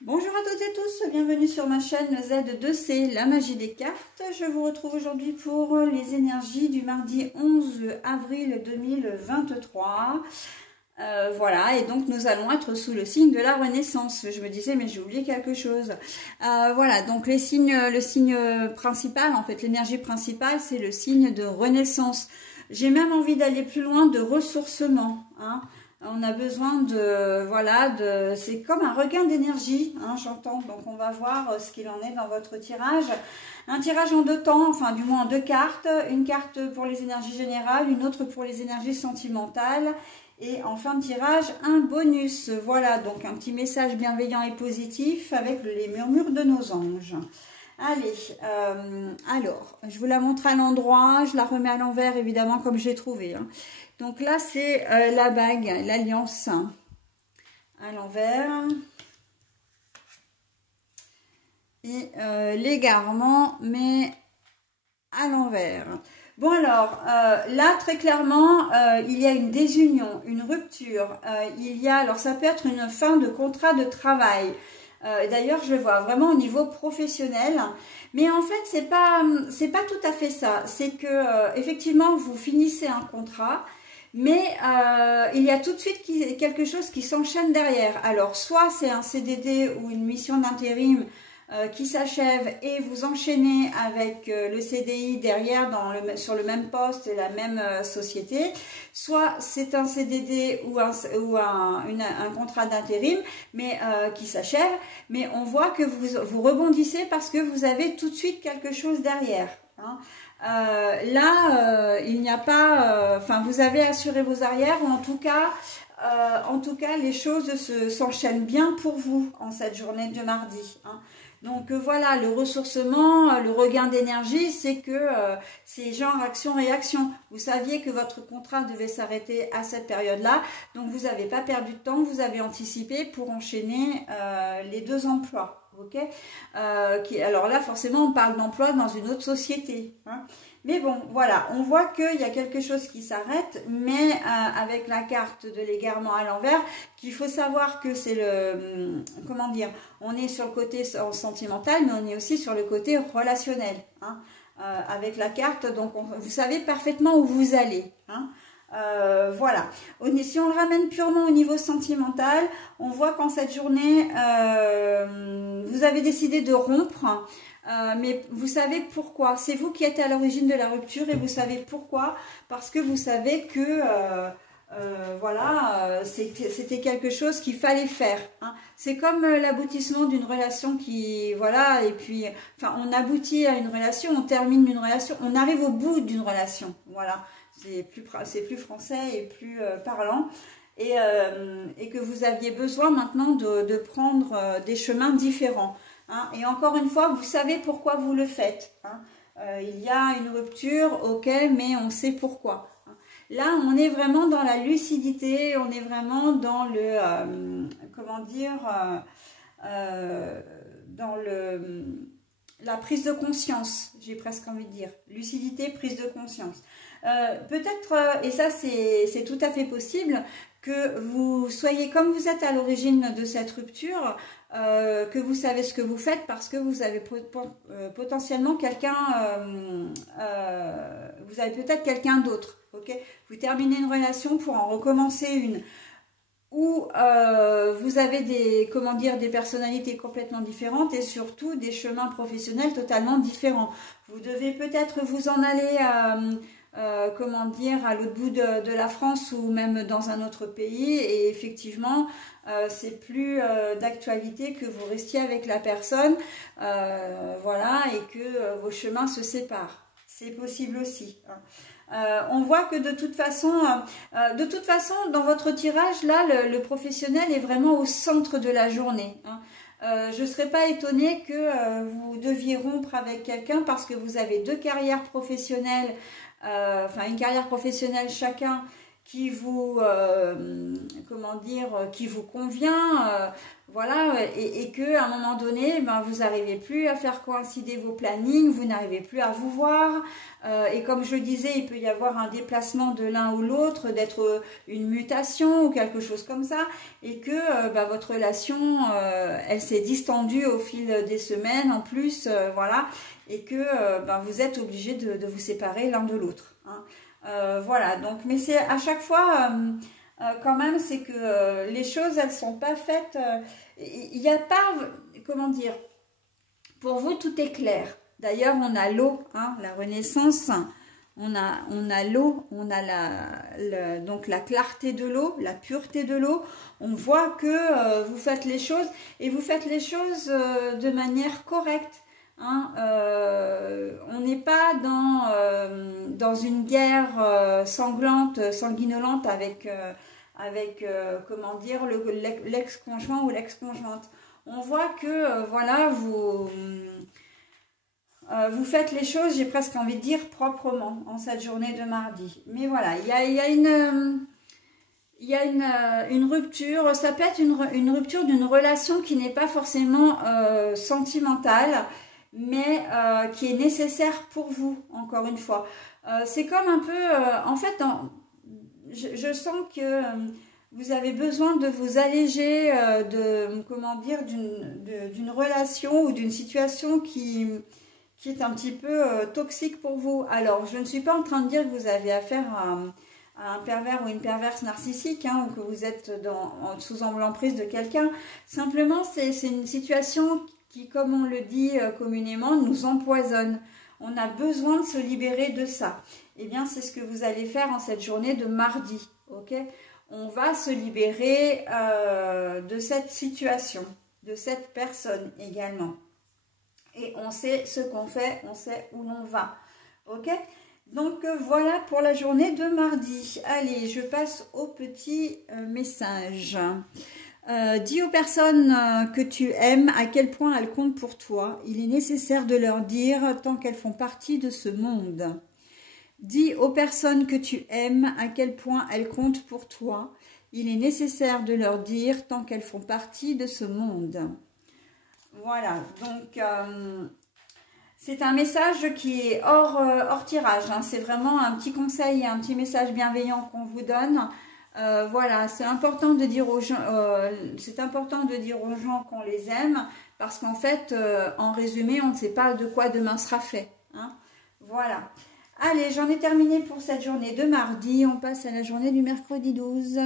Bonjour à toutes et tous, bienvenue sur ma chaîne Z2C, la magie des cartes. Je vous retrouve aujourd'hui pour les énergies du mardi 11 avril 2023. Voilà, et donc nous allons être sous le signe de la Renaissance. Je me disais, mais j'ai oublié quelque chose. Voilà, donc le signe principal, en fait, l'énergie principale, c'est le signe de Renaissance. J'ai même envie d'aller plus loin, de ressourcement, hein. On a besoin de, voilà, c'est comme un regain d'énergie, hein, j'entends. Donc on va voir ce qu'il en est dans votre tirage. Un tirage en deux temps, enfin du moins en deux cartes. Une carte pour les énergies générales, une autre pour les énergies sentimentales. Et en fin de tirage, un bonus. Voilà, donc un petit message bienveillant et positif avec les murmures de nos anges. Allez, alors, je vous la montre à l'endroit, je la remets à l'envers évidemment comme j'ai trouvé, hein. Donc là, c'est la bague, l'alliance à l'envers. Et l'égarement, mais à l'envers. Bon alors, là, très clairement, il y a une désunion, une rupture. Il y a, alors ça peut être une fin de contrat de travail. D'ailleurs, je le vois vraiment au niveau professionnel. Mais en fait, c'est pas tout à fait ça. C'est que, effectivement, vous finissez un contrat. Mais il y a tout de suite quelque chose qui s'enchaîne derrière. Alors, soit c'est un CDD ou une mission d'intérim qui s'achève et vous enchaînez avec le CDI derrière sur le même poste et la même société. Soit c'est un CDD ou un contrat d'intérim mais qui s'achève. Mais on voit que vous rebondissez parce que vous avez tout de suite quelque chose derrière, hein. Il n'y a pas, enfin, vous avez assuré vos arrières, ou en tout cas, les choses s'enchaînent bien pour vous en cette journée de mardi, hein. Donc voilà, le ressourcement, le regain d'énergie, c'est que c'est genre action-réaction. Vous saviez que votre contrat devait s'arrêter à cette période-là, donc vous n'avez pas perdu de temps, vous avez anticipé pour enchaîner les deux emplois. Okay, alors là, forcément, on parle d'emploi dans une autre société, hein. Mais bon, voilà, on voit qu'il y a quelque chose qui s'arrête, mais avec la carte de l'égarement à l'envers, qu'il faut savoir que c'est comment dire, on est sur le côté sentimental, mais on est aussi sur le côté relationnel, hein, avec la carte, donc vous savez parfaitement où vous allez, hein. Voilà. Si on le ramène purement au niveau sentimental, on voit qu'en cette journée, vous avez décidé de rompre, mais vous savez pourquoi. C'est vous qui êtes à l'origine de la rupture et vous savez pourquoi. Parce que vous savez que voilà, c'était quelque chose qu'il fallait faire, hein. C'est comme l'aboutissement d'une relation qui, voilà, et puis, enfin, on aboutit à une relation, on termine une relation, on arrive au bout d'une relation, voilà. C'est plus français et plus parlant. Et que vous aviez besoin maintenant de prendre des chemins différents, hein. Et encore une fois, vous savez pourquoi vous le faites, hein. Il y a une rupture, ok, mais on sait pourquoi, hein. Là, on est vraiment dans la lucidité, on est vraiment dans le, comment dire, dans la prise de conscience, j'ai presque envie de dire. Lucidité, prise de conscience. Peut-être, et ça c'est tout à fait possible, que vous soyez comme vous êtes à l'origine de cette rupture, que vous savez ce que vous faites parce que vous avez potentiellement quelqu'un, vous avez peut-être quelqu'un d'autre, ok? Vous terminez une relation pour en recommencer une, où vous avez des personnalités complètement différentes et surtout des chemins professionnels totalement différents. Vous devez peut-être vous en aller comment dire, à l'autre bout de la France ou même dans un autre pays, et effectivement c'est plus d'actualité que vous restiez avec la personne, voilà, et que vos chemins se séparent. C'est possible aussi, hein. On voit que de toute façon, dans votre tirage, là, le professionnel est vraiment au centre de la journée, hein. Je ne serais pas étonnée que vous deviez rompre avec quelqu'un parce que vous avez deux carrières professionnelles, enfin une carrière professionnelle chacun qui vous, comment dire, qui vous convient, voilà, et que à un moment donné, ben, vous n'arrivez plus à faire coïncider vos plannings, vous n'arrivez plus à vous voir, et comme je le disais, il peut y avoir un déplacement de l'un ou l'autre, d'être une mutation ou quelque chose comme ça, et que ben, votre relation, elle s'est distendue au fil des semaines en plus, voilà, et que ben, vous êtes obligés de vous séparer l'un de l'autre, hein. Voilà, donc, mais c'est à chaque fois, quand même, c'est que les choses, elles sont pas faites, il n'y a pas, comment dire, pour vous, tout est clair. D'ailleurs, on a l'eau, hein, la Renaissance, on a l'eau, on a donc la clarté de l'eau, la pureté de l'eau. On voit que vous faites les choses, et vous faites les choses de manière correcte. Hein, on n'est pas dans une guerre sanglante, sanguinolente avec, comment dire, l'ex-conjoint ou l'ex-conjointe. On voit que, voilà, vous faites les choses, j'ai presque envie de dire, proprement en cette journée de mardi. Mais voilà, il y a une rupture, ça peut être une rupture d'une relation qui n'est pas forcément sentimentale, mais qui est nécessaire pour vous, encore une fois. C'est comme un peu, en fait, je sens que vous avez besoin de vous alléger comment dire, d'une relation ou d'une situation qui est un petit peu toxique pour vous. Alors, je ne suis pas en train de dire que vous avez affaire à un pervers ou une perverse narcissique, hein, ou que vous êtes sous l'emprise de quelqu'un. Simplement, c'est une situation qui, comme on le dit communément, nous empoisonne. On a besoin de se libérer de ça. Eh bien, c'est ce que vous allez faire en cette journée de mardi, ok? On va se libérer de cette situation, de cette personne également. Et on sait ce qu'on fait, on sait où l'on va, ok? Donc, voilà pour la journée de mardi. Allez, je passe au petit message. Dis aux personnes que tu aimes à quel point elles comptent pour toi. Il est nécessaire de leur dire tant qu'elles font partie de ce monde. Dis aux personnes que tu aimes à quel point elles comptent pour toi. Il est nécessaire de leur dire tant qu'elles font partie de ce monde. Voilà, donc c'est un message qui est hors tirage, hein. C'est vraiment un petit conseil, un petit message bienveillant qu'on vous donne. Voilà, c'est important de dire aux gens, qu'on les aime, parce qu'en fait, en résumé, on ne sait pas de quoi demain sera fait, hein. Voilà. Allez, j'en ai terminé pour cette journée de mardi. On passe à la journée du mercredi 12.